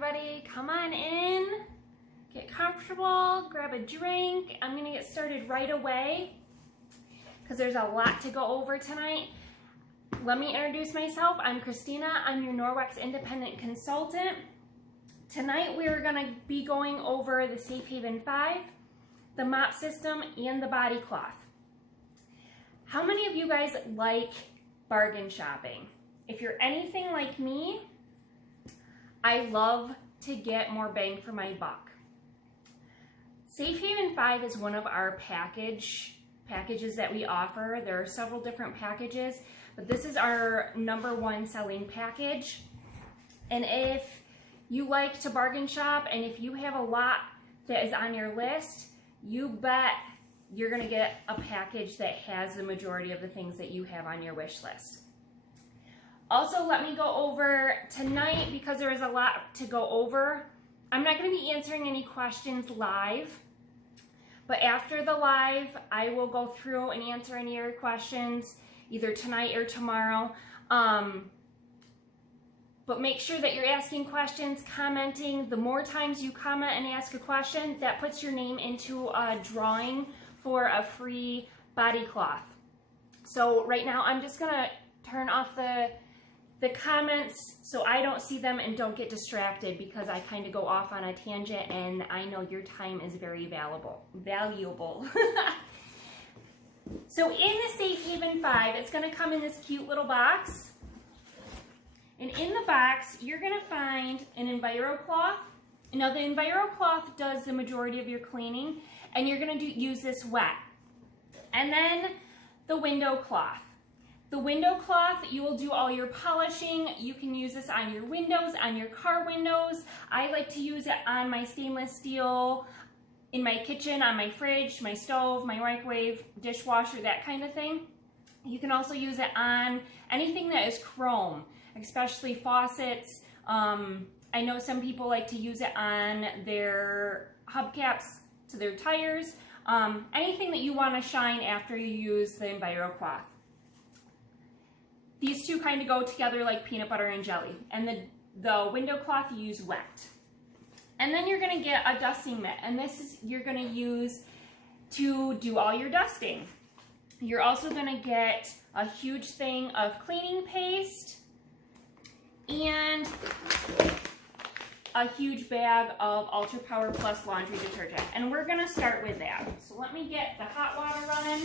everybody. Come on in, get comfortable, grab a drink. I'm gonna get started right away because there's a lot to go over tonight. Let me introduce myself. I'm Christina. I'm your Norwex independent consultant. Tonight we're gonna be going over the SafeHaven5, the mop system, and the body cloth. How many of you guys like bargain shopping? If you're anything like me, I love to get more bang for my buck. SafeHaven5 is one of our packages that we offer. There are several different packages, but this is our #1 selling package. And if you like to bargain shop and if you have a lot that is on your list, you bet you're gonna get a package that has the majority of the things that you have on your wish list. Also, let me go over tonight, because there is a lot to go over. I'm not going to be answering any questions live, but after the live, I will go through and answer any of your questions either tonight or tomorrow. But make sure that you're asking questions, commenting. The more times you comment and ask a question, that puts your name into a drawing for a free body cloth. So right now, I'm just going to turn off the comments so I don't see them and don't get distracted, because I kind of go off on a tangent and I know your time is very valuable. So in the SafeHaven5, it's going to come in this cute little box. And in the box, you're going to find an Enviro cloth. Now the Enviro cloth does the majority of your cleaning, and you're going to use this wet. And then the window cloth. The window cloth, you will do all your polishing. You can use this on your windows, on your car windows. I like to use it on my stainless steel, in my kitchen, on my fridge, my stove, my microwave, dishwasher, that kind of thing. You can also use it on anything that is chrome, especially faucets. I know some people like to use it on their hubcaps to their tires. Anything that you want to shine after you use the Enviro cloth. These two kind of go together like peanut butter and jelly. And the window cloth you use wet. And then you're going to get a dusting mitt. And this is you're going to use to do all your dusting. You're also going to get a huge thing of cleaning paste and a huge bag of Ultra Power Plus laundry detergent. And we're going to start with that. So let me get the hot water running.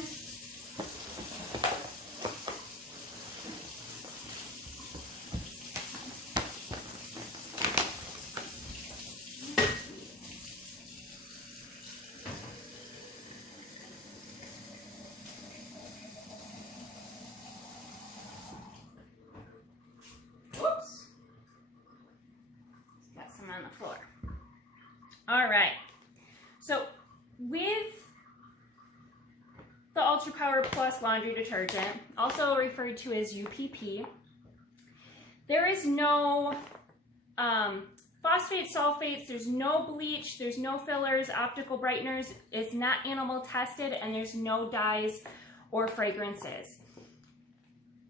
On the floor. All right, so with the Ultra Power Plus laundry detergent, also referred to as UPP, there is no phosphate sulfates, there's no bleach, there's no fillers, optical brighteners, it's not animal tested, and there's no dyes or fragrances.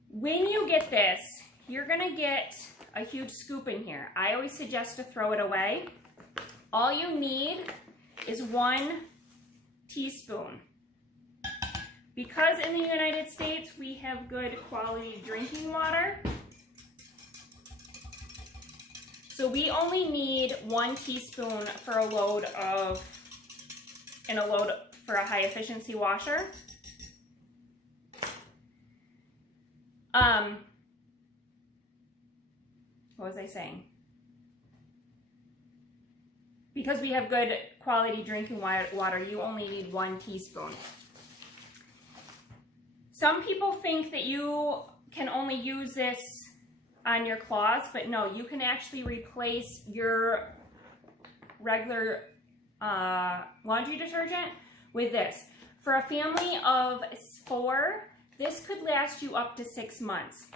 When you get this, you're gonna get a huge scoop in here. I always suggest to throw it away. All you need is 1 teaspoon. Because in the United States we have good quality drinking water, so we only need 1 teaspoon for a load for a high efficiency washer. What was I saying? Because we have good quality drinking water, you only need 1 teaspoon. Some people think that you can only use this on your cloths, but no, you can actually replace your regular laundry detergent with this. For a family of 4, this could last you up to 6 months.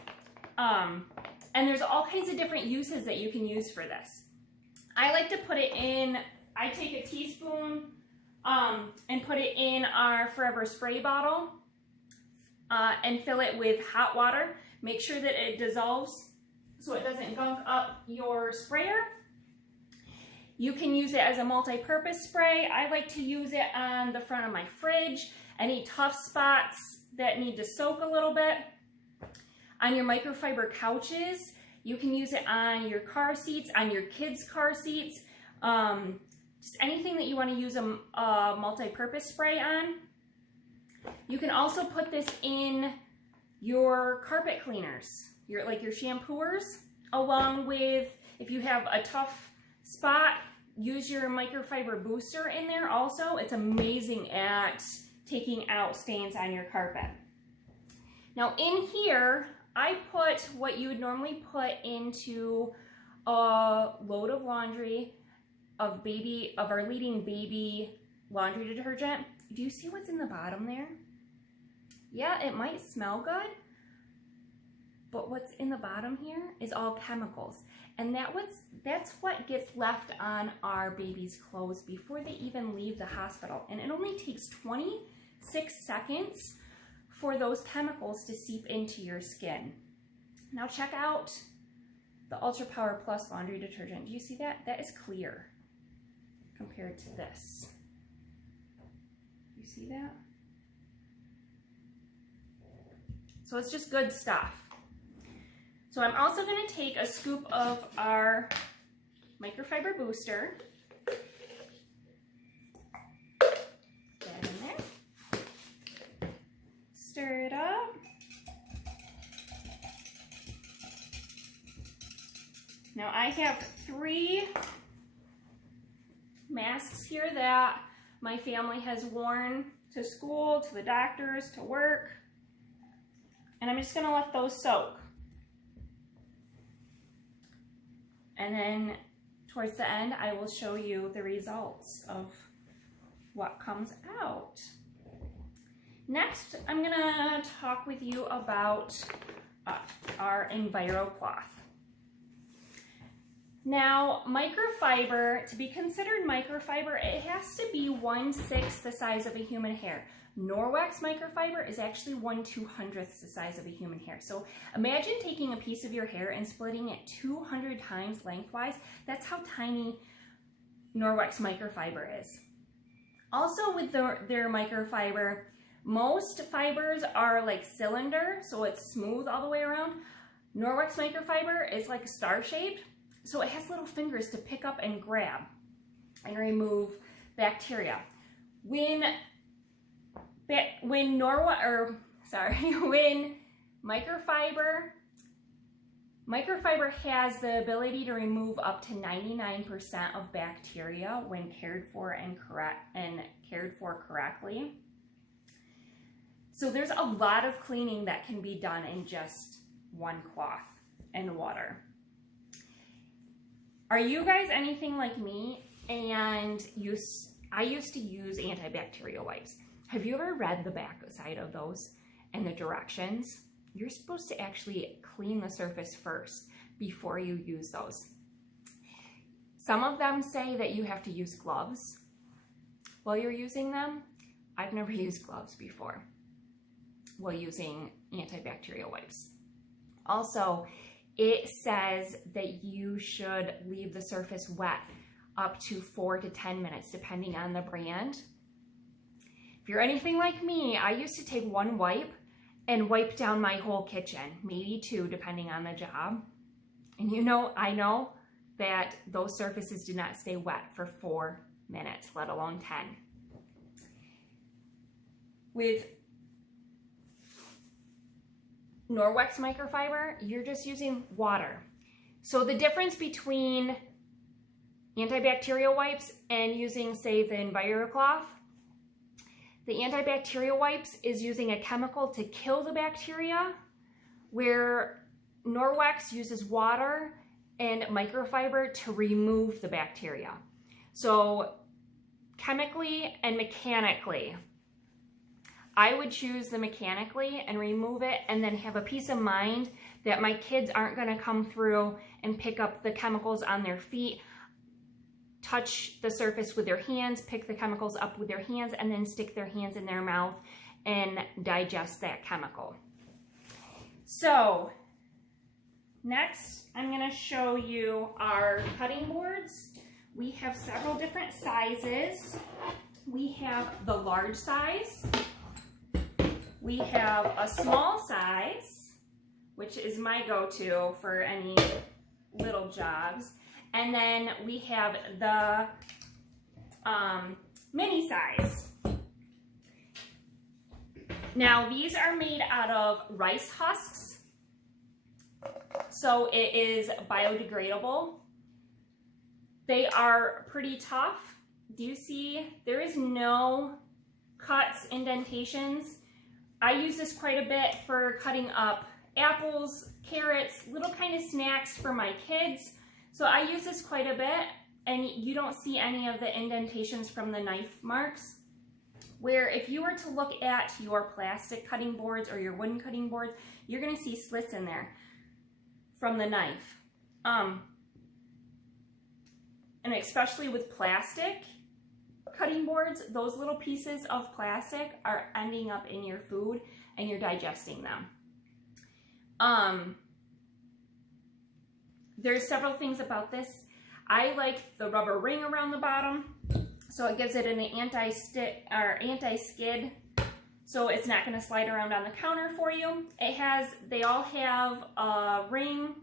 And there's all kinds of different uses that you can use for this. I like to put it in, I take a teaspoon and put it in our Forever spray bottle and fill it with hot water. Make sure that it dissolves so it doesn't gunk up your sprayer. You can use it as a multi-purpose spray. I like to use it on the front of my fridge, any tough spots that need to soak a little bit. On your microfiber couches, you can use it on your car seats, on your kids' car seats, just anything that you want to use a multi-purpose spray on. You can also put this in your carpet cleaners, your shampooers, along with, if you have a tough spot, use your microfiber booster in there also. It's amazing at taking out stains on your carpet. Now in here, I put what you would normally put into a load of laundry of our leading baby laundry detergent. Do you see what's in the bottom there? Yeah, it might smell good, but what's in the bottom here is all chemicals. And that's what gets left on our baby's clothes before they even leave the hospital. And it only takes 26 seconds for those chemicals to seep into your skin. Now check out the Ultra Power Plus laundry detergent. Do you see that? That is clear compared to this. You see that? So it's just good stuff. So I'm also going to take a scoop of our microfiber booster. Get that in there. Stir it up. Now I have 3 masks here that my family has worn to school, to the doctors, to work. And I'm just going to let those soak. And then towards the end, I will show you the results of what comes out. Next, I'm going to talk with you about our EnviroCloth. Now, microfiber, to be considered microfiber, it has to be 1/6 the size of a human hair. Norwex microfiber is actually 1/200th the size of a human hair. So imagine taking a piece of your hair and splitting it 200 times lengthwise. That's how tiny Norwex microfiber is. Also with their microfiber, most fibers are like cylinder, so it's smooth all the way around. Norwex microfiber is like star-shaped, so it has little fingers to pick up and grab and remove bacteria. When microfiber has the ability to remove up to 99% of bacteria when cared for correctly. So there's a lot of cleaning that can be done in just one cloth and water. Are you guys anything like me? And I used to use antibacterial wipes. Have you ever read the back side of those and the directions? You're supposed to actually clean the surface first before you use those. Some of them say that you have to use gloves while you're using them. I've never used gloves before while using antibacterial wipes. Also, it says that you should leave the surface wet up to 4 to 10 minutes, depending on the brand. If you're anything like me, I used to take 1 wipe and wipe down my whole kitchen, maybe 2, depending on the job. And I know that those surfaces do not stay wet for 4 minutes, let alone 10. With Norwex microfiber, you're just using water. So the difference between antibacterial wipes and using, say, the EnviroCloth, the antibacterial wipes is using a chemical to kill the bacteria, where Norwex uses water and microfiber to remove the bacteria. So chemically and mechanically, I would choose the mechanically and remove it, and then have a peace of mind that my kids aren't going to come through and pick up the chemicals on their feet, touch the surface with their hands, pick the chemicals up with their hands, and then stick their hands in their mouth and digest that chemical. So next, I'm going to show you our cutting boards We have several different sizes. We have the large size. We have a small size, which is my go-to for any little jobs. And then we have the mini size. Now these are made out of rice husks, so it is biodegradable. They are pretty tough. Do you see? There is no cuts, indentations. I use this quite a bit for cutting up apples, carrots, little kind of snacks for my kids. So I use this quite a bit, and you don't see any of the indentations from the knife marks. Where if you were to look at your plastic cutting boards or your wooden cutting boards, you're gonna see slits in there from the knife. And especially with plastic cutting boards, those little pieces of plastic are ending up in your food and you're digesting them. There's several things about this. I like the rubber ring around the bottom, so it gives it an anti-skid, so it's not going to slide around on the counter for you. They all have a ring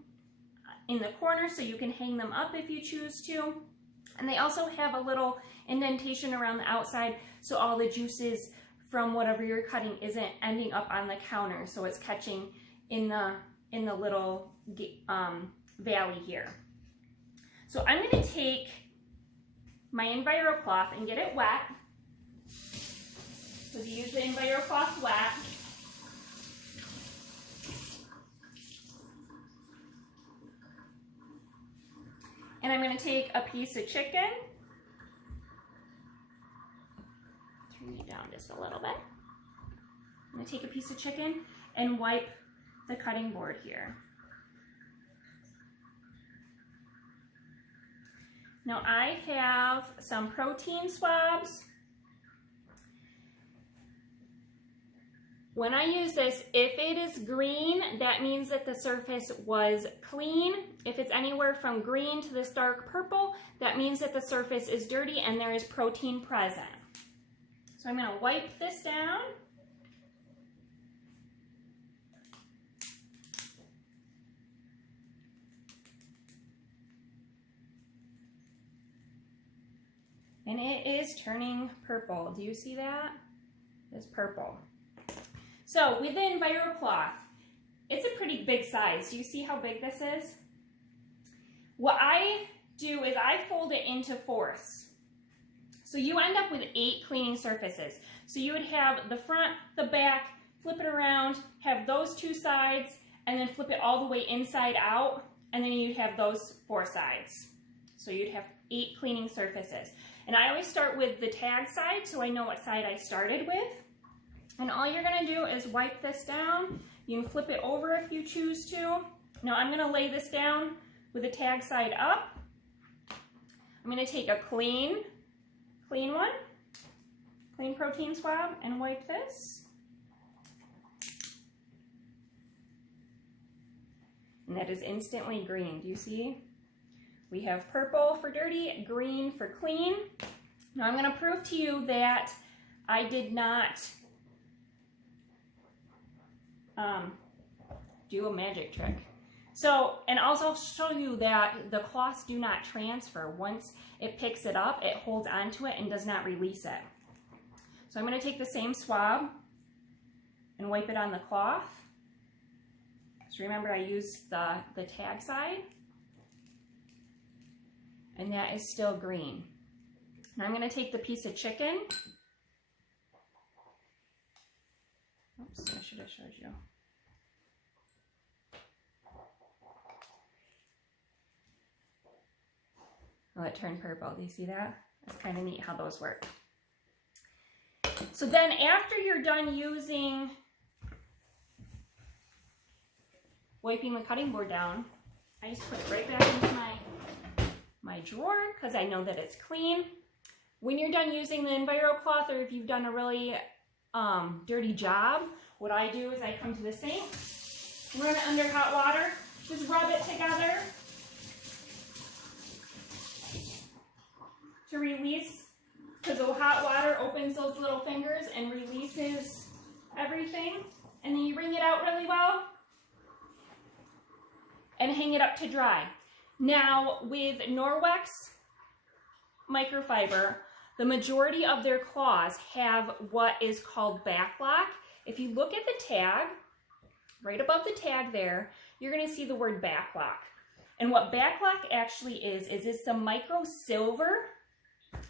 in the corner, so you can hang them up if you choose to. And they also have a little indentation around the outside, so all the juices from whatever you're cutting isn't ending up on the counter, so it's catching in the little valley here. So I'm going to take my EnviroCloth and get it wet. So use the EnviroCloth wet. And I'm going to take a piece of chicken. Turn it down just a little bit. I'm going to take a piece of chicken and wipe the cutting board here. Now I have some protein swabs. When I use this, if it is green, that means that the surface was clean. If it's anywhere from green to this dark purple, that means that the surface is dirty and there is protein present. So I'm going to wipe this down. And it is turning purple. Do you see that? It's purple. So with the EnviroCloth, it's a pretty big size. Do you see how big this is? What I do is I fold it into fourths. So you end up with 8 cleaning surfaces. So you would have the front, the back, flip it around, have those 2 sides, and then flip it all the way inside out, and then you'd have those 4 sides. So you'd have 8 cleaning surfaces. And I always start with the tag side, so I know what side I started with. And all you're gonna do is wipe this down. You can flip it over if you choose to. Now I'm gonna lay this down with the tag side up. I'm gonna take a clean one, clean protein swab, and wipe this. And that is instantly green. Do you see? We have purple for dirty, green for clean. Now I'm going to prove to you that I did not do a magic trick. So, and also show you that the cloths do not transfer. Once it picks it up, it holds onto it and does not release it. So I'm going to take the same swab and wipe it on the cloth. So remember, I used the tag side. And that is still green. Now I'm going to take the piece of chicken. Oops, I should have showed you. Oh, it turned purple. Do you see that? It's kind of neat how those work. So then after you're done wiping the cutting board down, I just put it right back into my drawer because I know that it's clean. When you're done using the EnviroCloth, or if you've done a really dirty job, what I do is I come to the sink, run it under hot water, just rub it together. opens those little fingers and releases everything. And then you wring it out really well and hang it up to dry. Now with Norwex microfiber, the majority of their cloths have what is called backlock. If you look at the tag, right above the tag there, you're going to see the word backlock. And what backlock actually is it's a micro silver.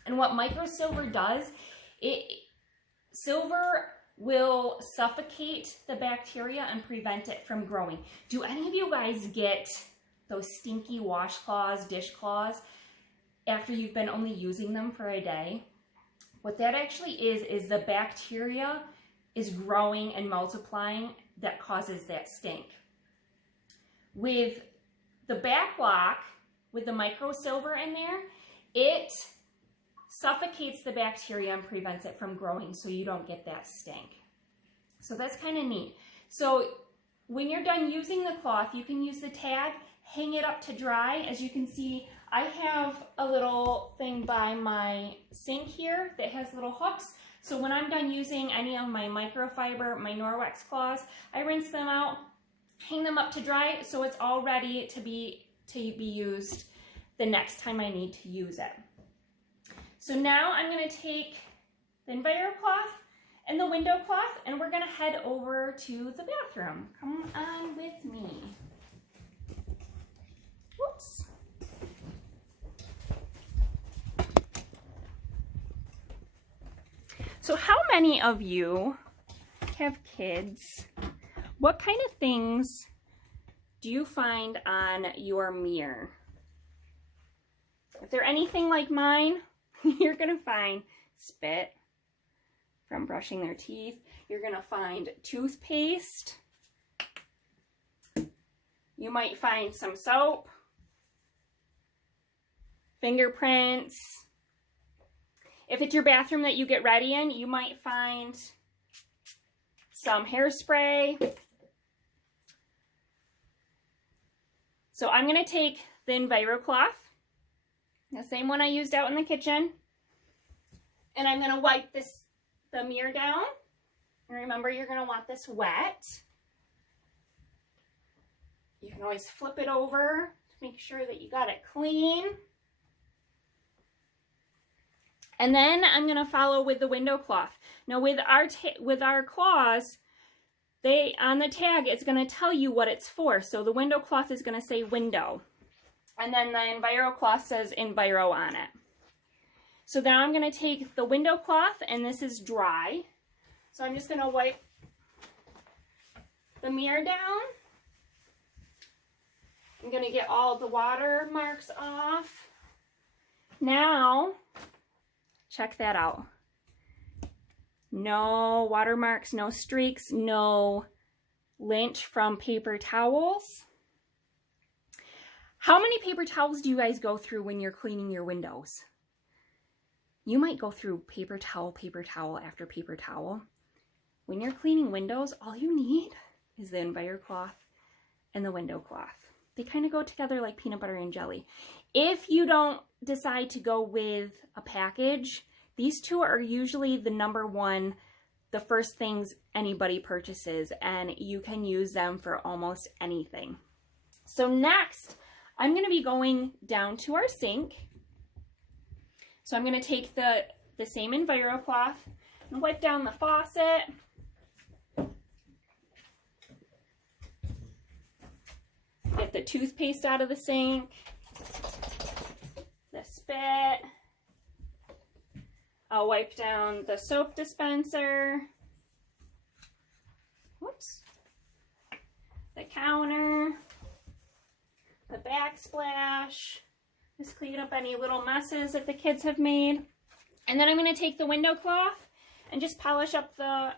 And what micro silver does, silver will suffocate the bacteria and prevent it from growing. Do any of you guys get those stinky washcloths, dishcloths, after you've been only using them for a day? What that actually is the bacteria is growing and multiplying that causes that stink. With the backlock, with the micro silver in there, it suffocates the bacteria and prevents it from growing so you don't get that stink. So that's kind of neat. So when you're done using the cloth, you can use the tag, hang it up to dry. As you can see, I have a little thing by my sink here that has little hooks. So when I'm done using any of my microfiber, my Norwex cloths, I rinse them out, hang them up to dry so it's all ready to be used the next time I need to use it. So now I'm going to take the EnviroCloth and the window cloth and we're going to head over to the bathroom. Come on with me. Whoops. So how many of you have kids? What kind of things do you find on your mirror? If they're anything like mine, you're gonna find spit from brushing their teeth. You're gonna find toothpaste. You might find some soap, fingerprints. If it's your bathroom that you get ready in, you might find some hairspray. So I'm going to take the EnviroCloth, the same one I used out in the kitchen, and I'm going to wipe the mirror down. And remember, you're going to want this wet. You can always flip it over to make sure that you got it clean. And then I'm going to follow with the window cloth. Now with our cloths, on the tag, it's going to tell you what it's for. So the window cloth is going to say window. And then the EnviroCloth says Enviro on it. So now I'm going to take the window cloth, and this is dry. So I'm just going to wipe the mirror down. I'm going to get all the water marks off. Now, check that out. No watermarks, no streaks, no lint from paper towels. How many paper towels do you guys go through when you're cleaning your windows? You might go through paper towel after paper towel. When you're cleaning windows, all you need is the EnviroCloth and the window cloth. They kind of go together like peanut butter and jelly. If you don't decide to go with a package, these two are usually the first things anybody purchases, and you can use them for almost anything. So next, I'm going to be going down to our sink. So I'm going to take the same EnviroCloth and wipe down the faucet. Get the toothpaste out of the sink, the spit. I'll wipe down the soap dispenser, whoops, the counter, the backsplash, just clean up any little messes that the kids have made. And then I'm going to take the window cloth and just polish up the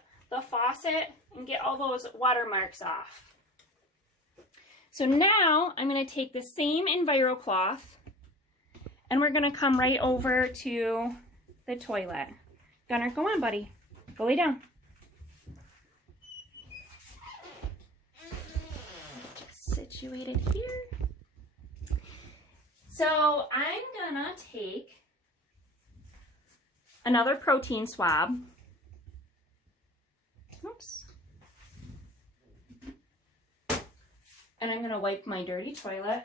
faucet and get all those watermarks off. So now I'm going to take the same EnviroCloth and we're going to come right over to the toilet. Gunnar, go on, buddy. Go lay down. Just situated here. So I'm gonna take another protein swab. Oops. And I'm going to wipe my dirty toilet.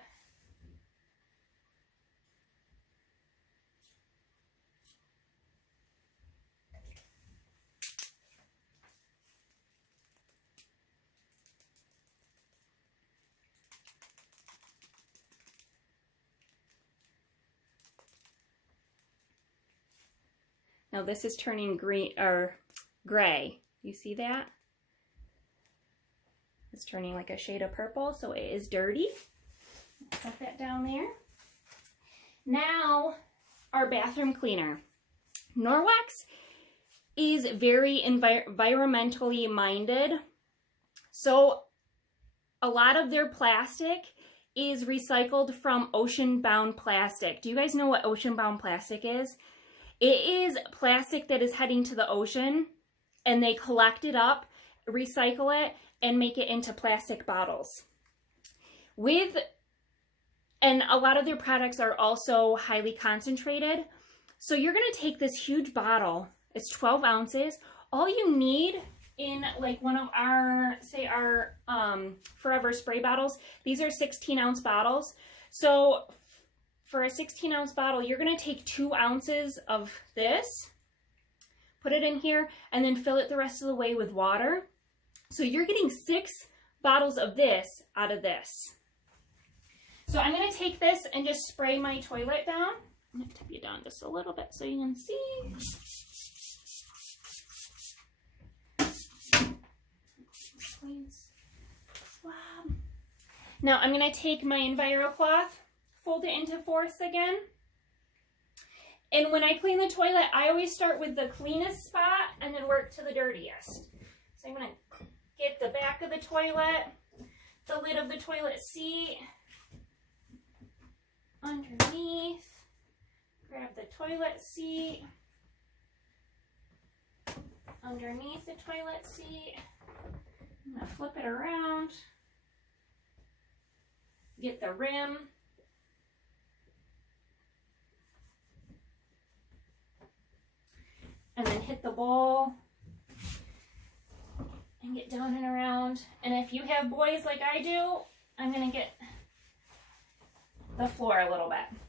Now this is turning green or gray. You see that? It's turning like a shade of purple, so it is dirty. Set that down there. Now, our bathroom cleaner. Norwex is very environmentally minded. So a lot of their plastic is recycled from ocean-bound plastic. Do you guys know what ocean-bound plastic is? It is plastic that is heading to the ocean, and they collect it up, recycle it, and make it into plastic bottles. And a lot of their products are also highly concentrated. So you're gonna take this huge bottle, it's 12 ounces. All you need in like one of our, say our Forever spray bottles, these are 16-ounce bottles. So for a 16-ounce bottle, you're gonna take 2 ounces of this, put it in here, and then fill it the rest of the way with water. So you're getting 6 bottles of this out of this. So I'm gonna take this and just spray my toilet down. I'm gonna tip you down just a little bit so you can see. Now I'm gonna take my Enviro cloth, fold it into fourths again. And when I clean the toilet, I always start with the cleanest spot and then work to the dirtiest. So I'm gonna get the back of the toilet, the lid of the toilet seat, underneath, grab the toilet seat, underneath the toilet seat. I'm gonna flip it around, get the rim, and then hit the bowl and get down and around. And if you have boys like I do, I'm gonna get the floor a little bit.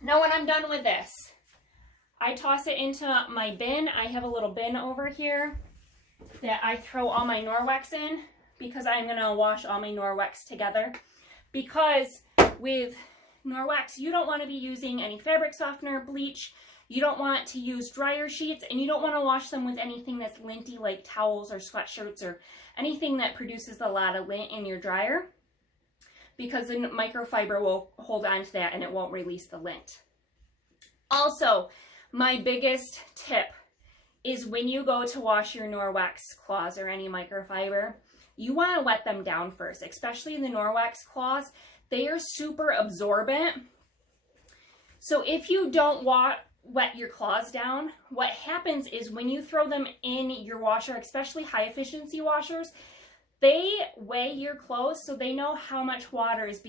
Now when I'm done with this, I toss it into my bin. I have a little bin over here that I throw all my Norwex in because I'm gonna wash all my Norwex together. Because with Norwex, you don't wanna be using any fabric softener, bleach, you don't want to use dryer sheets, and you don't want to wash them with anything that's linty like towels or sweatshirts or anything that produces a lot of lint in your dryer, because the microfiber will hold on to that and it won't release the lint. Also, my biggest tip is when you go to wash your Norwex cloths or any microfiber, you want to wet them down first, especially the Norwex cloths. They are super absorbent. So if you don't wet your cloths down, what happens is when you throw them in your washer, especially high efficiency washers, they weigh your clothes, so they know how much water is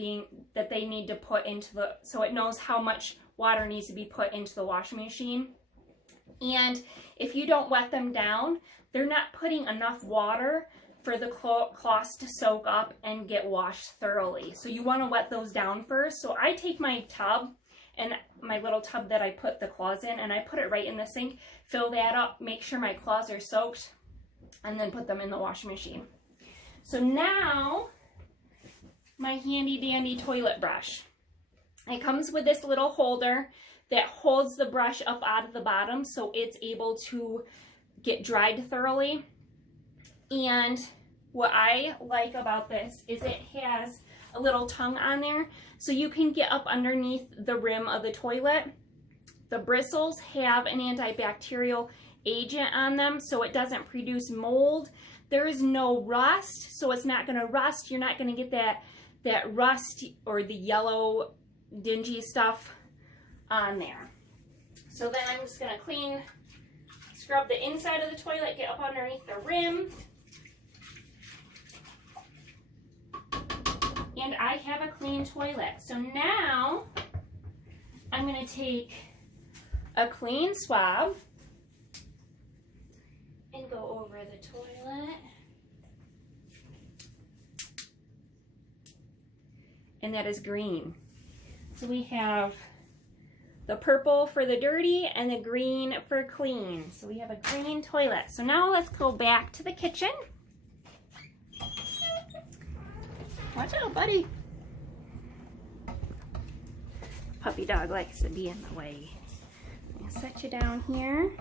that they need to put into so it knows how much water needs to be put into the washing machine. And if you don't wet them down, they're not putting enough water for the cloths to soak up and get washed thoroughly. So you want to wet those down first. So I take my tub, and my little tub that I put the cloths in, and I put it right in the sink, fill that up, make sure my cloths are soaked, and then put them in the washing machine. So now, my handy dandy toilet brush. It comes with this little holder that holds the brush up out of the bottom so it's able to get dried thoroughly. And what I like about this is it has a little tongue on there so you can get up underneath the rim of the toilet. The bristles have an antibacterial agent on them so it doesn't produce mold. There is no rust, so it's not going to rust. You're not going to get that rust or the yellow dingy stuff on there. So then I'm just going to scrub the inside of the toilet, get up underneath the rim. And I have a clean toilet. So now I'm going to take a clean swab and that is green. So we have the purple for the dirty and the green for clean. So we have a green toilet. So now let's go back to the kitchen. Watch out, buddy. Puppy dog likes to be in the way. I'm gonna set you down here.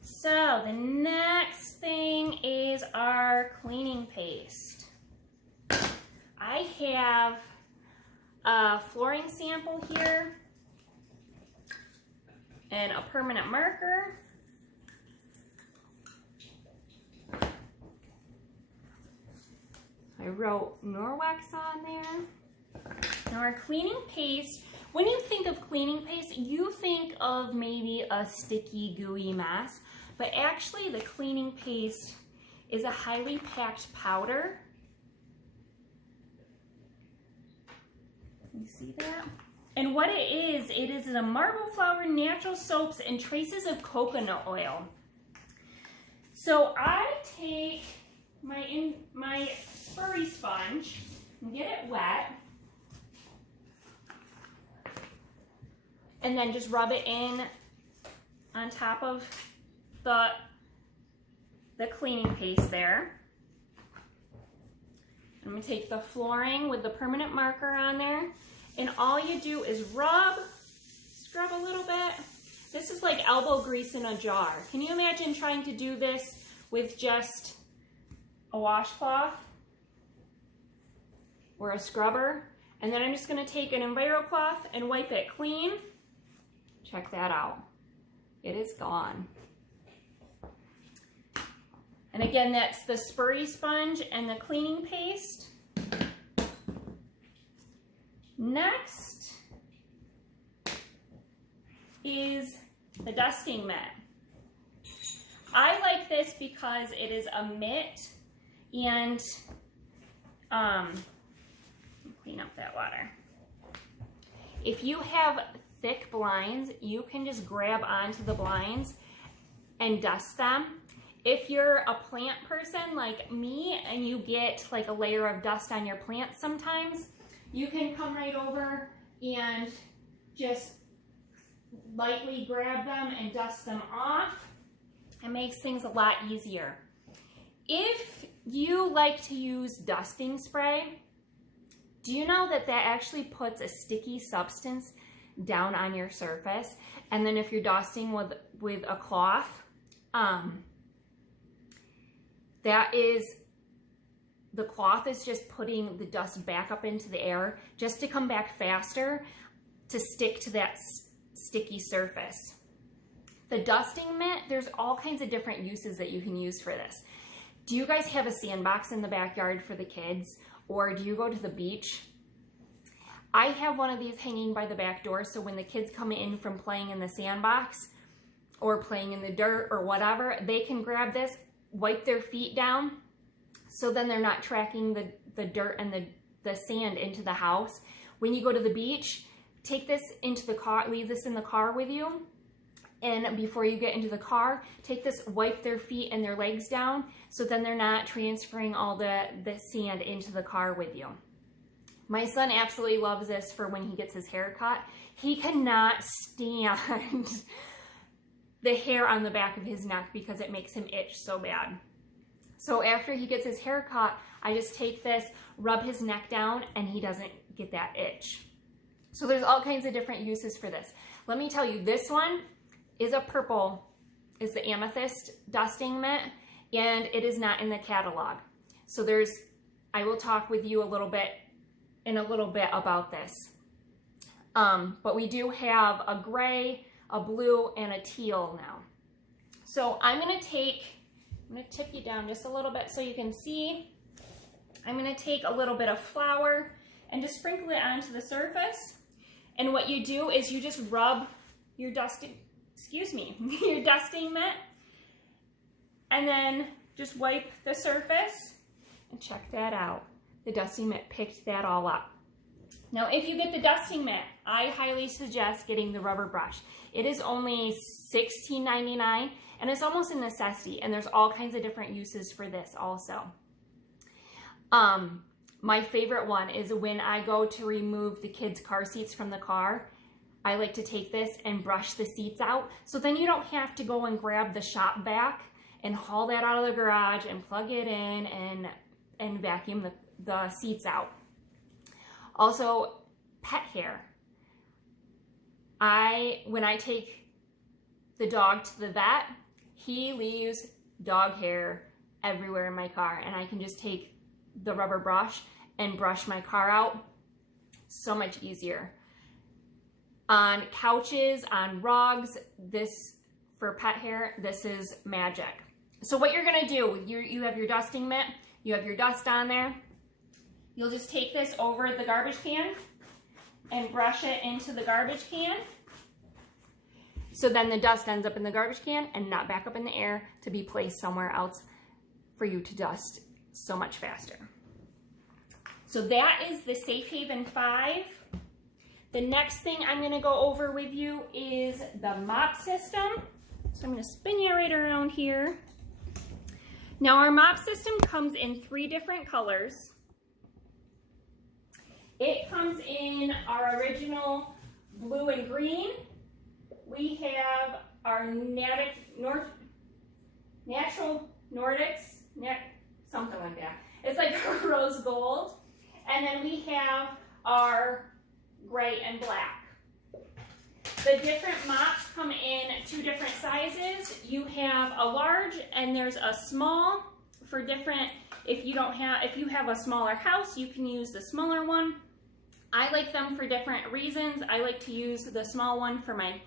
So the next thing is our cleaning paste. I have a flooring sample here and a permanent marker. I wrote Norwex on there. Now our cleaning paste, when you think of cleaning paste, you think of maybe a sticky, gooey mess, but actually the cleaning paste is a highly packed powder. You see that? And what it is a marble flour, natural soaps, and traces of coconut oil. So I take my spurry sponge and get it wet, and then just rub it in on top of the cleaning paste there. I'm going to take the flooring with the permanent marker on there, and all you do is scrub a little bit. This is like elbow grease in a jar. Can you imagine trying to do this with just a washcloth or a scrubber? And then I'm just going to take an EnviroCloth and wipe it clean. Check that out. It is gone. And again, that's the spurry sponge and the cleaning paste. Next is the dusting mitt. I like this because it is a mitt, and clean up that water. If you have thick blinds, you can just grab onto the blinds and dust them. If you're a plant person like me and you get like a layer of dust on your plants sometimes, you can come right over and just lightly grab them and dust them off. It makes things a lot easier. If you like to use dusting spray, do you know that that actually puts a sticky substance down on your surface? And then if you're dusting with a cloth, the cloth is just putting the dust back up into the air just to come back faster to stick to that sticky surface. The dusting mitt, there's all kinds of different uses that you can use for this. Do you guys have a sandbox in the backyard for the kids, or do you go to the beach? I have one of these hanging by the back door, so when the kids come in from playing in the sandbox or playing in the dirt or whatever, they can grab this, wipe their feet down, so then they're not tracking the dirt and the sand into the house. When you go to the beach, take this into the car, leave this in the car with you, and before you get into the car, take this, wipe their feet and their legs down, so then they're not transferring all the sand into the car with you. My son absolutely loves this for when he gets his hair cut. He cannot stand the hair on the back of his neck because it makes him itch so bad. So after he gets his hair cut, I just take this, rub his neck down, and he doesn't get that itch. So there's all kinds of different uses for this. Let me tell you, this one is a purple, is the amethyst dusting mitt, and it is not in the catalog. So I will talk with you in a little bit about this. But we do have a gray, a blue, and a teal now. So I'm gonna tip you down just a little bit so you can see. I'm gonna take a little bit of flour and just sprinkle it onto the surface. And what you do is you just rub your dusting mitt, and then just wipe the surface, and check that out. The dusting mitt picked that all up. Now, if you get the dusting mitt, I highly suggest getting the rubber brush. It is only $16.99, And it's almost a necessity, and there's all kinds of different uses for this also. My favorite one is when I go to remove the kids' car seats from the car. I like to take this and brush the seats out, so then you don't have to go and grab the shop vac and haul that out of the garage and plug it in and vacuum the seats out. Also, pet hair. When I take the dog to the vet, he leaves dog hair everywhere in my car, and I can just take the rubber brush and brush my car out. So much easier. On couches, on rugs, this, for pet hair, this is magic. So what you're gonna do, you have your dusting mitt, you have your dust on there, you'll just take this over the garbage can and brush it into the garbage can. So then the dust ends up in the garbage can and not back up in the air to be placed somewhere else for you to dust so much faster. So that is the SafeHaven5. The next thing I'm gonna go over with you is the mop system. So I'm gonna spin you right around here. Now our mop system comes in 3 different colors. It comes in our original blue and green. We have our natural Nordics, something like that. It's like rose gold. And then we have our gray and black. The different mops come in 2 different sizes. You have a large and there's a small for different. If you have a smaller house, you can use the smaller one. I like them for different reasons. I like to use the small one for my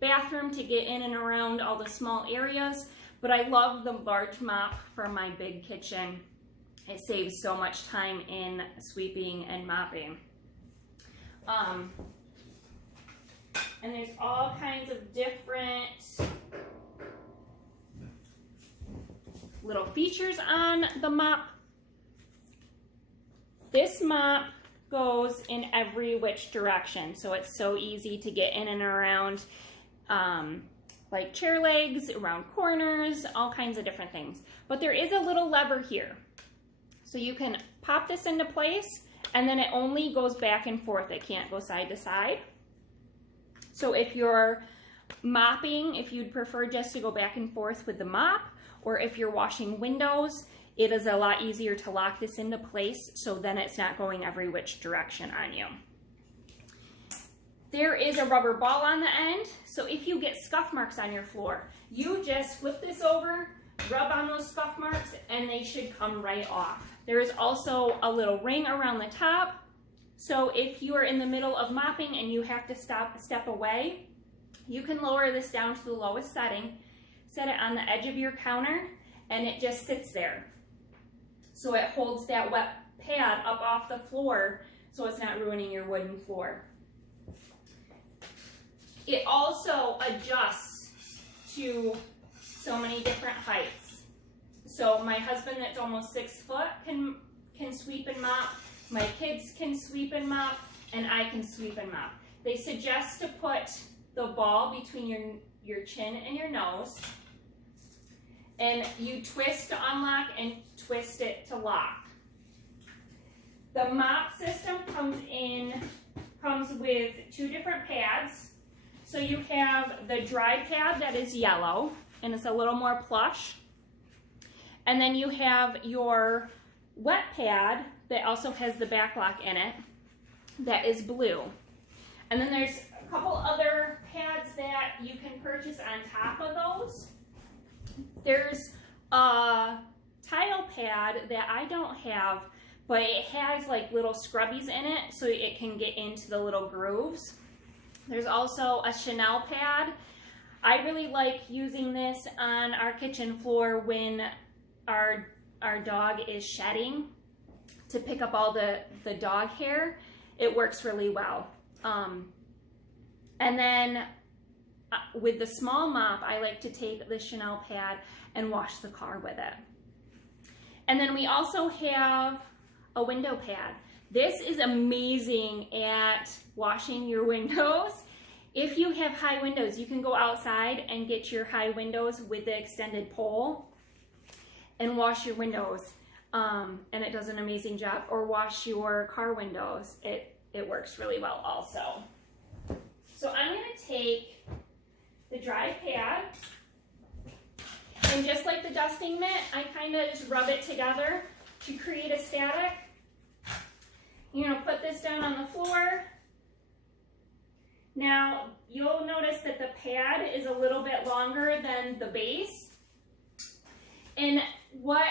bathroom to get in and around all the small areas, but I love the large mop for my big kitchen. It saves so much time in sweeping and mopping. And there's all kinds of different little features on the mop. This mop goes in every which direction, so it's so easy to get in and around like chair legs, around corners, all kinds of different things. But there is a little lever here. So you can pop this into place and then it only goes back and forth. It can't go side to side. So if you're mopping, if you'd prefer just to go back and forth with the mop, or if you're washing windows, it is a lot easier to lock this into place so then it's not going every which direction on you. There is a rubber ball on the end, so if you get scuff marks on your floor, you just flip this over, rub on those scuff marks, and they should come right off. There is also a little ring around the top, so if you are in the middle of mopping and you have to step away, you can lower this down to the lowest setting, set it on the edge of your counter, and it just sits there. So it holds that wet pad up off the floor so it's not ruining your wooden floor. It also adjusts to so many different heights. So my husband, that's almost 6 foot, can sweep and mop. My kids can sweep and mop, and I can sweep and mop. They suggest to put the ball between your chin and your nose, and you twist to unlock and twist it to lock. The mop system comes with 2 different pads. So you have the dry pad that is yellow, and it's a little more plush. And then you have your wet pad that also has the back lock in it that is blue. And then there's a couple other pads that you can purchase on top of those. There's a tile pad that I don't have, but it has like little scrubbies in it so it can get into the little grooves. There's also a Chanel pad. I really like using this on our kitchen floor when our dog is shedding to pick up all the dog hair. It works really well. And then with the small mop, I like to take the Chanel pad and wash the car with it. And then we also have a window pad. This is amazing at washing your windows. If you have high windows, you can go outside and get your high windows with the extended pole and wash your windows. And it does an amazing job. Or wash your car windows. It works really well also. So I'm going to take the dry pad, and just like the dusting mitt, I kind of just rub it together to create a static. You're going to put this down on the floor. Now, you'll notice that the pad is a little bit longer than the base. And what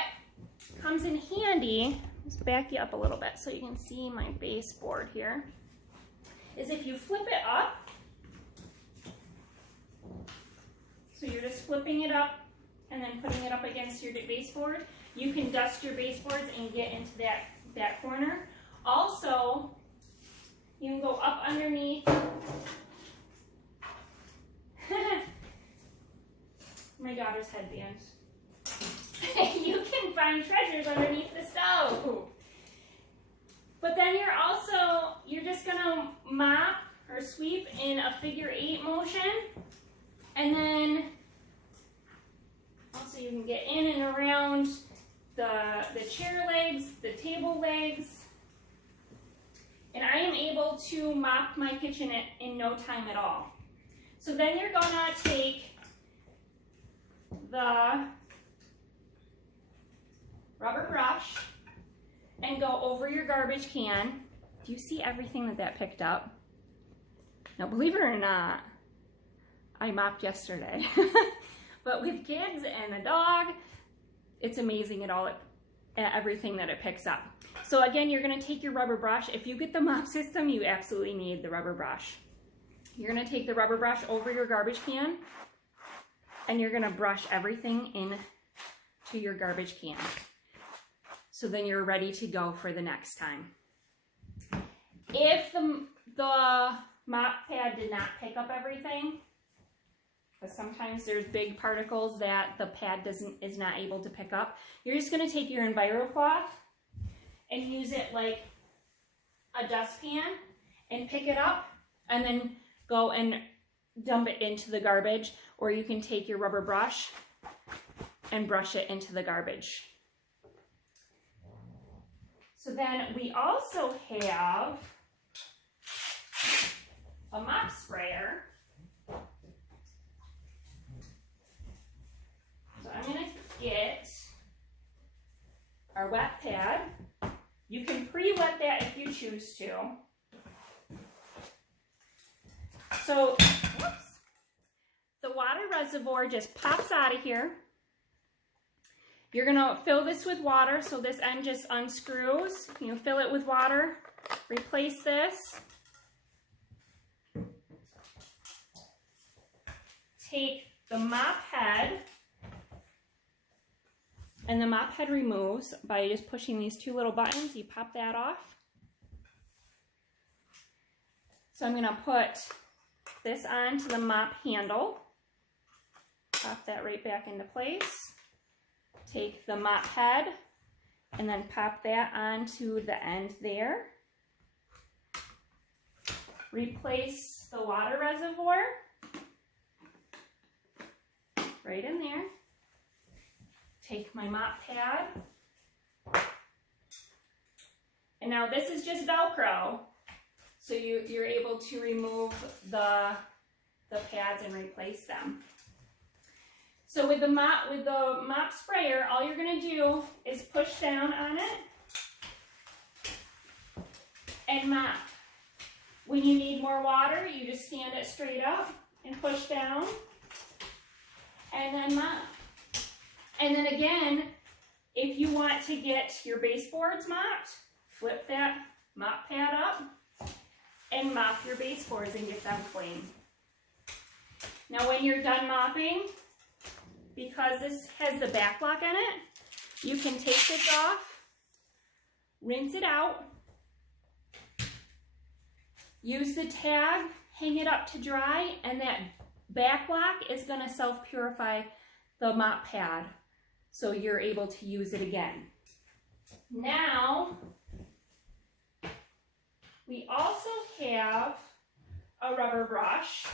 comes in handy, let's back you up a little bit so you can see my baseboard here, is if you flip it up, so you're just flipping it up and then putting it up against your baseboard, you can dust your baseboards and get into that corner. Also, you can go up underneath my daughter's headband. You can find treasures underneath the stove. But then you're just gonna mop or sweep in a figure-8 motion. And then also you can get in and around the chair legs, the table legs. And I am able to mop my kitchen in no time at all. So then you're gonna take the rubber brush and go over your garbage can. Do you see everything that picked up? Now, believe it or not, I mopped yesterday. But with kids and a dog, it's amazing at everything that it picks up. So again, you're gonna take your rubber brush. If you get the mop system, you absolutely need the rubber brush. You're gonna take the rubber brush over your garbage can, and you're gonna brush everything into your garbage can. So then you're ready to go for the next time. If the mop pad did not pick up everything, because sometimes there's big particles that the pad is not able to pick up, you're just gonna take your EnviroCloth and use it like a dustpan and pick it up and then go and dump it into the garbage, or you can take your rubber brush and brush it into the garbage. So then we also have a mop sprayer. So I'm gonna get our wet pad. You can pre-wet that if you choose to. So, whoops, the water reservoir just pops out of here. You're gonna fill this with water, so this end just unscrews. You fill it with water, replace this. Take the mop head, and the mop head removes by just pushing these two little buttons. You pop that off. So I'm gonna put this onto the mop handle. Pop that right back into place. Take the mop head and then pop that onto the end there. Replace the water reservoir right in there. Take my mop pad. And now this is just Velcro, so you're able to remove the pads and replace them. So with the mop sprayer, all you're gonna do is push down on it and mop. When you need more water, you just stand it straight up and push down and then mop. And then again, if you want to get your baseboards mopped, flip that mop pad up and mop your baseboards and get them clean. Now when you're done mopping, because this has the back lock in it, you can take this off, rinse it out, use the tag, hang it up to dry, and that back lock is going to self-purify the mop pad, so you're able to use it again. Now, we also have a rubber brush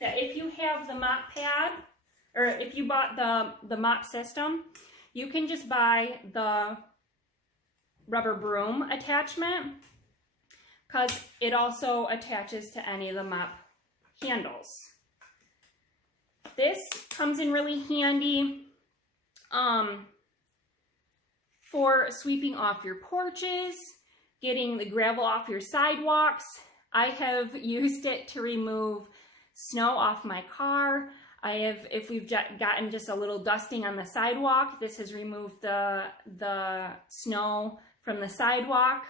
that if you have the mop pad, or if you bought the mop system, you can just buy the rubber broom attachment, because it also attaches to any of the mop handles. This comes in really handy for sweeping off your porches, getting the gravel off your sidewalks. I have used it to remove snow off my car. If we've gotten just a little dusting on the sidewalk, this has removed the snow from the sidewalk.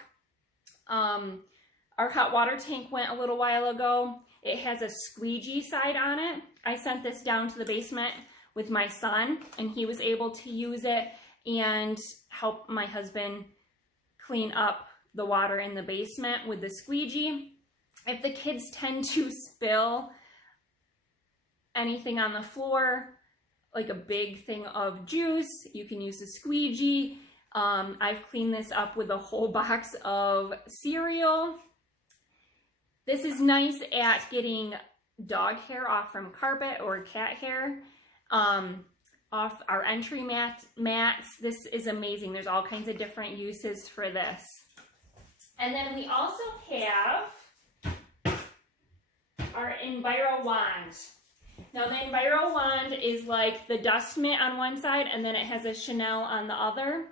Our hot water tank went a little while ago. It has a squeegee side on it. I sent this down to the basement with my son, and he was able to use it and help my husband clean up the water in the basement with the squeegee. If the kids tend to spill anything on the floor, like a big thing of juice, you can use the squeegee. I've cleaned this up with a whole box of cereal. This is nice at getting dog hair off from carpet or cat hair off our entry mats. This is amazing. There's all kinds of different uses for this. And then we also have our Enviro wand. Now the Enviro wand is like the dust mitt on one side, and then it has a Chanel on the other.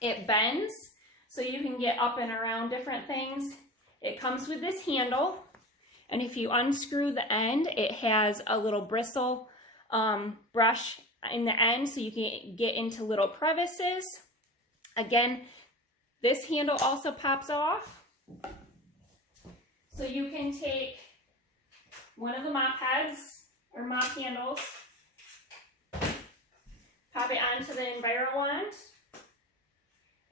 It bends, so you can get up and around different things. It comes with this handle, and if you unscrew the end, it has a little bristle brush in the end, so you can get into little crevices. Again, this handle also pops off, so you can take one of the mop heads or mop handles, pop it onto the Enviro wand,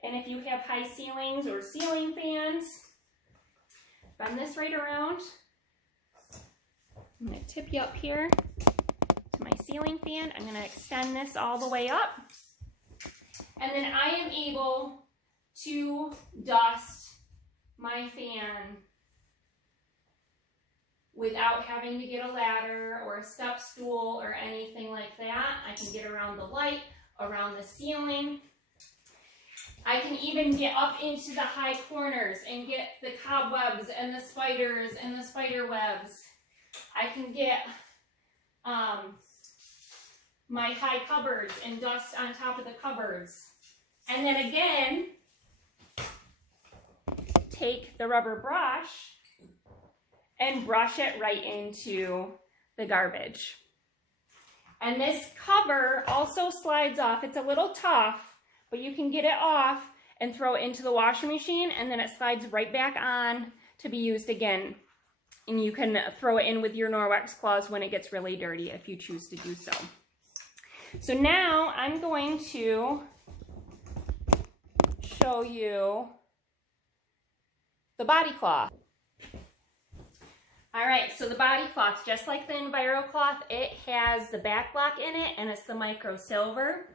and if you have high ceilings or ceiling fans, bend this right around. I'm going to tip you up here to my ceiling fan. I'm going to extend this all the way up, and then I am able to dust my fan without having to get a ladder or a step stool or anything like that. I can get around the light, around the ceiling. I can even get up into the high corners and get the cobwebs and the spiders and the spider webs. I can get my high cupboards and dust on top of the cupboards. And then again, take the rubber brush and brush it right into the garbage. And this cover also slides off. It's a little tough, but you can get it off and throw it into the washing machine, and then it slides right back on to be used again. And you can throw it in with your Norwex cloths when it gets really dirty if you choose to do so. So now I'm going to show you the body cloth. All right, so the body cloth, just like the Enviro cloth, it has the back block in it, and it's the micro silver.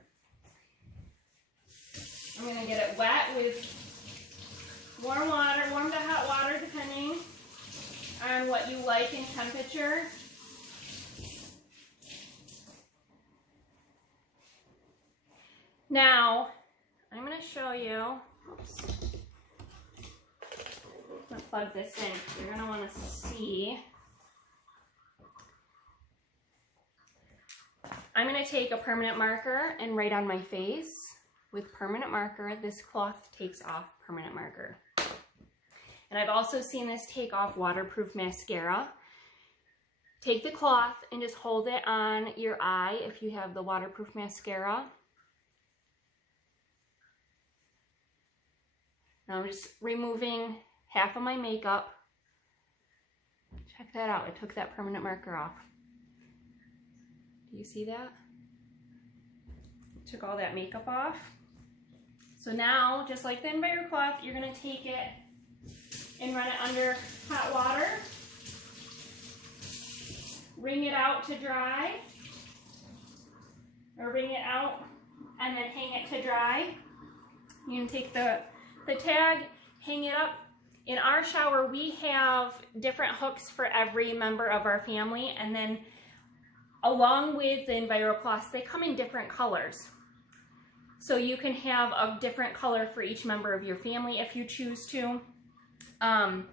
I'm gonna get it wet with warm water, warm to hot water, depending on what you like in temperature. Now, I'm gonna show you, oops. I'm gonna plug this in. You're gonna wanna see. I'm gonna take a permanent marker and write on my face with permanent marker. This cloth takes off permanent marker. And I've also seen this take off waterproof mascara. Take the cloth and just hold it on your eye if you have the waterproof mascara. Now I'm just removing half of my makeup. Check that out, I took that permanent marker off. Do you see that? Took all that makeup off. So now, just like the Enviro cloth, you're gonna take it and run it under hot water. Wring it out to dry. Or wring it out and then hang it to dry. You can take the tag, hang it up In our shower, we have different hooks for every member of our family, and then along with the EnviroCloths, they come in different colors. So you can have a different color for each member of your family if you choose to. And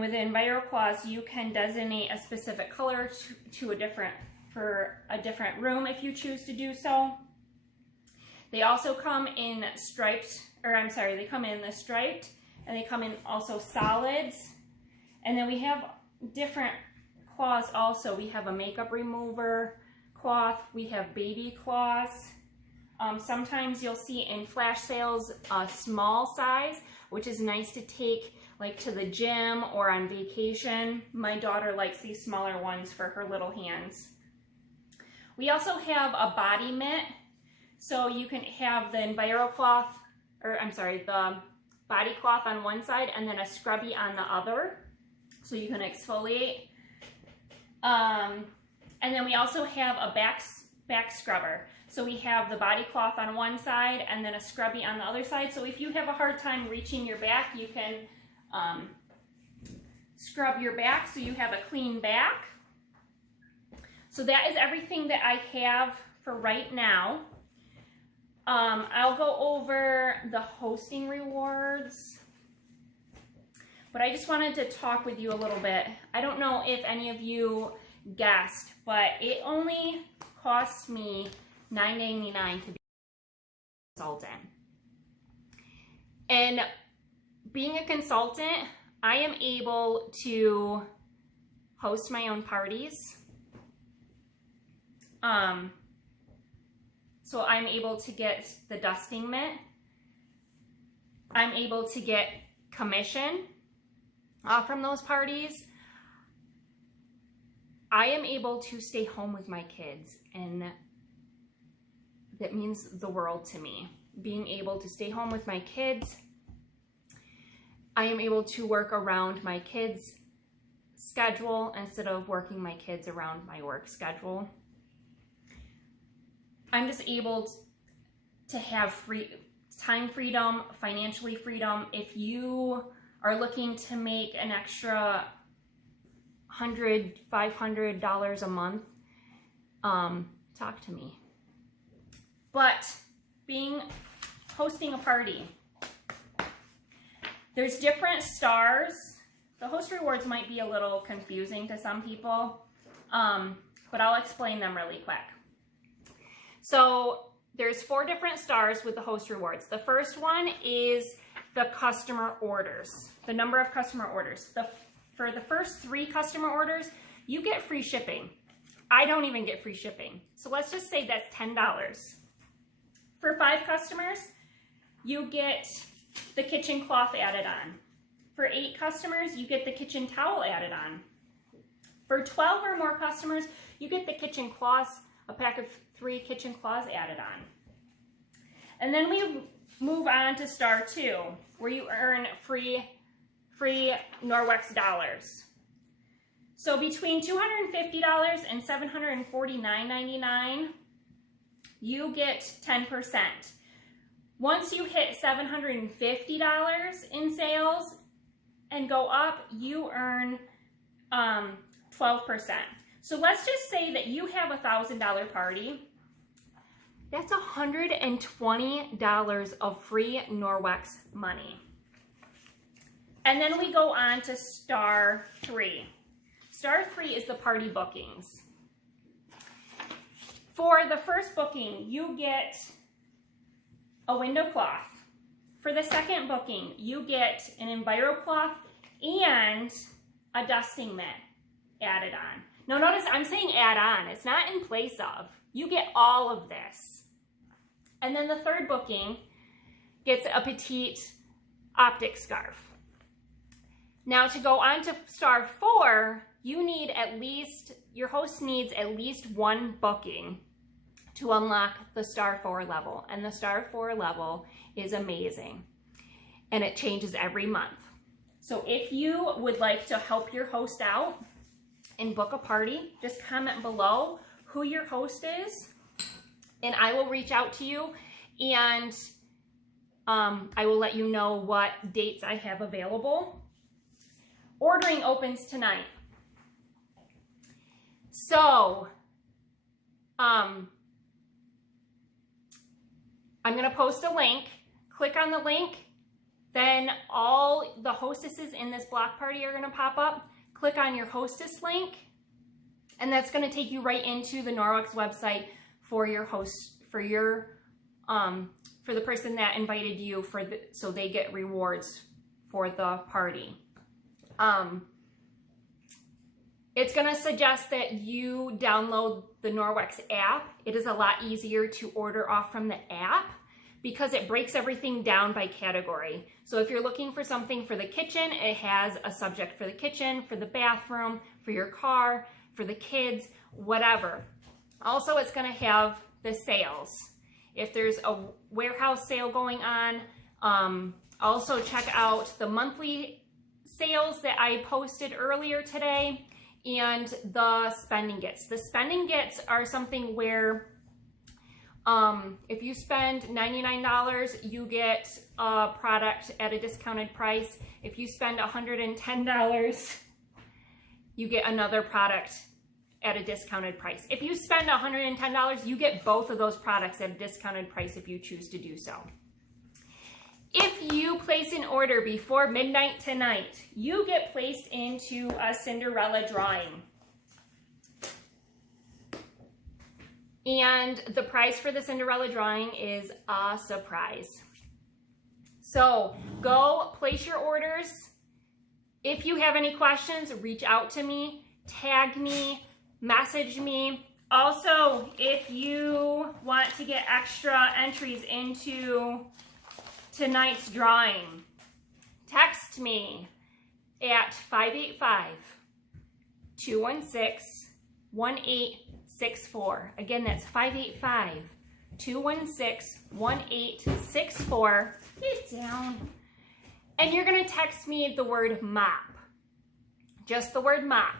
with the EnviroCloths, you can designate a specific color for a different room if you choose to do so. They also come in they come in the striped, and they come in also solids. And then we have different cloths also. We have a makeup remover cloth, we have baby cloths. Sometimes you'll see in flash sales a small size, which is nice to take like to the gym or on vacation. My daughter likes these smaller ones for her little hands. We also have a body mitt, so you can have the EnviroCloth, the body cloth on one side and then a scrubby on the other, so you can exfoliate. And then we also have a back scrubber. So we have the body cloth on one side and then a scrubby on the other side. So if you have a hard time reaching your back, you can scrub your back so you have a clean back. So that is everything that I have for right now. I'll go over the hosting rewards, but I just wanted to talk with you a little bit. I don't know if any of you guessed, but it only cost me $9.99 to be a consultant. And being a consultant, I am able to host my own parties. So I'm able to get the dusting mitt. I'm able to get commission from those parties. I am able to stay home with my kids, and that means the world to me. Being able to stay home with my kids, I am able to work around my kids' schedule instead of working my kids around my work schedule. I'm just able to have time freedom, financially freedom. If you are looking to make an extra $100, $500 a month, talk to me. But hosting a party, there's different stars. The host rewards might be a little confusing to some people, but I'll explain them really quick. So there's 4 different stars with the host rewards. The first one is the customer orders, the number of customer orders. For the first 3 customer orders, you get free shipping. I don't even get free shipping. So let's just say that's $10. For 5 customers, you get the kitchen cloth added on. For 8 customers, you get the kitchen towel added on. For 12 or more customers, you get the kitchen cloths, a pack of 3 kitchen cloths added on. And then we move on to star 2, where you earn free Norwex dollars. So between $250 and $749.99, you get 10%. Once you hit $750 in sales and go up, you earn 12%. So let's just say that you have a $1,000 party. That's $120 of free Norwex money. And then we go on to star 3. Star 3 is the party bookings. For the first booking, you get a window cloth. For the second booking, you get an EnviroCloth and a dusting mitt added on. Now notice I'm saying add on. It's not in place of. You get all of this. And then the third booking gets a petite optic scarf. Now to go on to star 4, your host needs at least 1 booking to unlock the star 4 level. And the star 4 level is amazing. And it changes every month. So if you would like to help your host out and book a party, just comment below who your host is, and I will reach out to you and I will let you know what dates I have available. Ordering opens tonight. So, I'm going to post a link. Click on the link. Then all the hostesses in this block party are going to pop up. Click on your hostess link. And that's going to take you right into the Norwex website for your host, for the person that invited you, so they get rewards for the party. It's going to suggest that you download the Norwex app. It is a lot easier to order off from the app because it breaks everything down by category. So if you're looking for something for the kitchen, it has a subject for the kitchen, for the bathroom, for your car, for the kids, whatever. Also, it's going to have the sales. If there's a warehouse sale going on, also check out the monthly sales that I posted earlier today and the spending gets. The spending gets are something where if you spend $99, you get a product at a discounted price. If you spend $110, you get another product at a discounted price. If you spend $110, you get both of those products at a discounted price if you choose to do so. If you place an order before midnight tonight, you get placed into a Cinderella drawing. And the prize for the Cinderella drawing is a surprise. So go place your orders. If you have any questions, reach out to me, tag me, message me. Also, if you want to get extra entries into tonight's drawing, text me at 585-216-1864. Again, that's 585-216-1864. Get down. And you're going to text me the word mop. Just the word mop.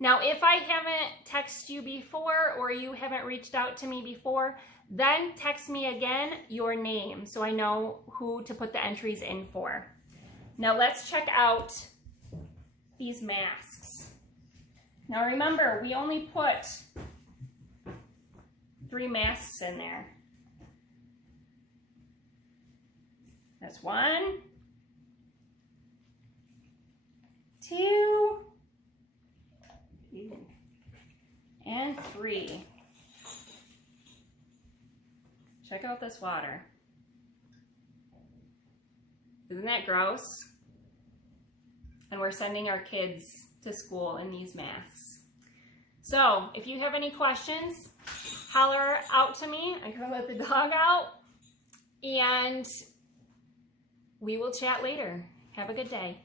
Now, if I haven't texted you before or you haven't reached out to me before, then text me again your name so I know who to put the entries in for. Now let's check out these masks. Now remember, we only put 3 masks in there. That's 1, 2, and 3. Check out this water. Isn't that gross? And we're sending our kids to school in these masks. So if you have any questions, holler out to me. I'm gonna let the dog out and we will chat later. Have a good day.